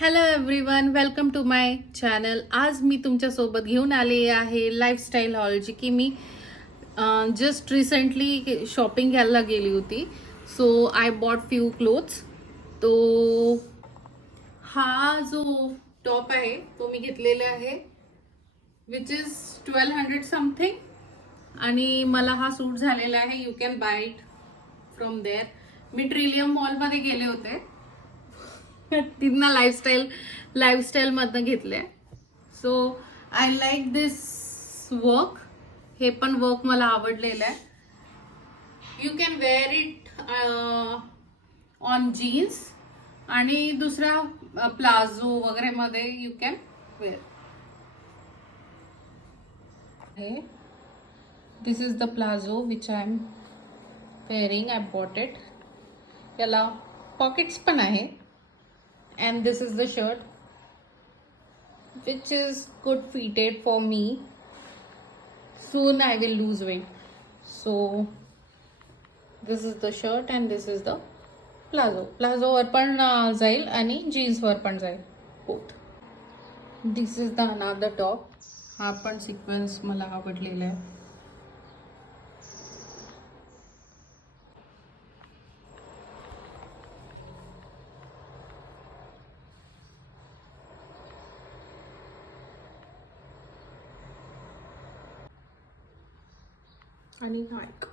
Hello everyone, welcome to my channel. आज मी तुमच्यासोबत घेऊन आले आहे लाईफस्टाईल हॉल, जी की मी जस्ट रिसेंटली शॉपिंग घ्यायला गेली होती. So I bought few clothes. तो हा जो टॉप आहे तो मी घेतलेला आहे, विच इज 1200 समथिंग. आणि मला हा सूट झालेला आहे. You can buy it from there. मी ट्रिलियम मॉलमध्ये गेले होते, तिथनं लाईफस्टाईल मधनं घेतले. So I like this work. हे पण वर्क मला आवडलेलं आहे. You can wear it on jeans आणि दुसऱ्या प्लाझो वगैरे मध्ये you can wear. This is the palazzo which I am wearing. I bought it. याला पॉकेट्स पण आहे. And this is the shirt, which is good fitted for me. Soon I will lose weight, so this is the shirt and this is the palazzo वर पण जाईल आणि jeans वर पण जाईल, both. This is the another top. हा पण sequence मला आवडलेला आहे. आणि हा एक